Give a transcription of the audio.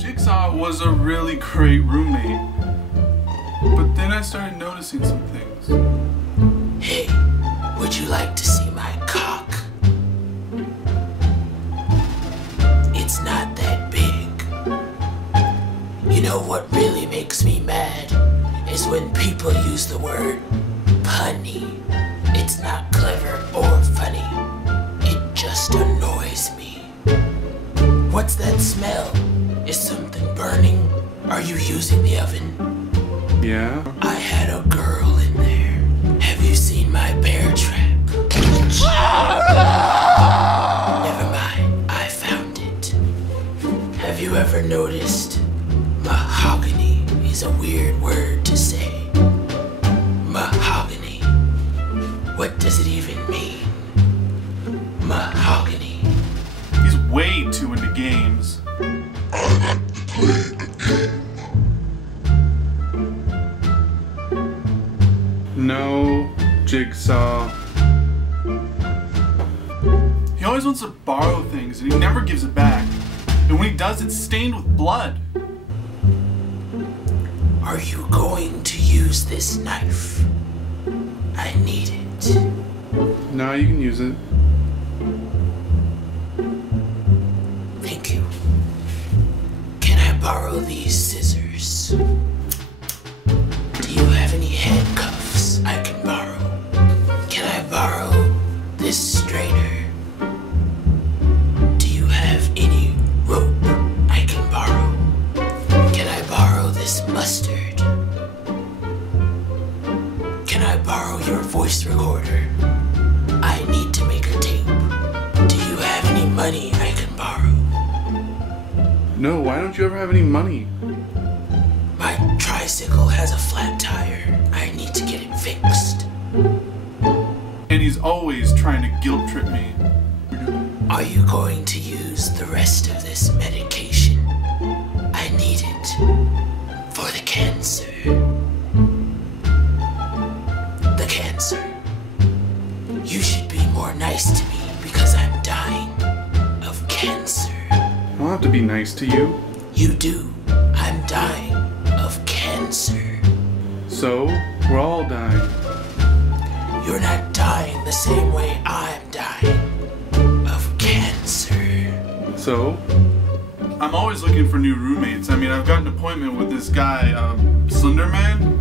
Jigsaw was a really great roommate, but then I started noticing some things. Hey, would you like to see my cock? It's not that big. You know what really makes me mad is when people use the word punny. It's not clever or funny. It just annoys me. What's that smell? Is something burning? Are you using the oven? Yeah? I had a girl in there. Have you seen my bear trap? Never mind, I found it. Have you ever noticed mahogany is a weird word to say? Mahogany. What does it even mean? Mahogany. He's way too into games. I like to play a game. No, Jigsaw. He always wants to borrow things and he never gives it back. And when he does, it's stained with blood. Are you going to use this knife? I need it. No, you can use it. Thank you. Can I borrow these scissors? Do you have any handcuffs I can borrow? Can I borrow this strainer? Do you have any rope I can borrow? Can I borrow this mustard? Can I borrow your voice recorder? I need to make a tape. Do you have any money I can borrow? No, why don't you ever have any money? My tricycle has a flat tire. I need to get it fixed. And he's always trying to guilt trip me. Are you going to use the rest of this medication? I need it for the cancer. The cancer. You should be more nice to me because I'm dying of cancer. I don't have to be nice to you. You do. I'm dying of cancer. So, we're all dying. You're not dying the same way I'm dying of cancer. So, I'm always looking for new roommates. I mean, I've got an appointment with this guy, Slender Man.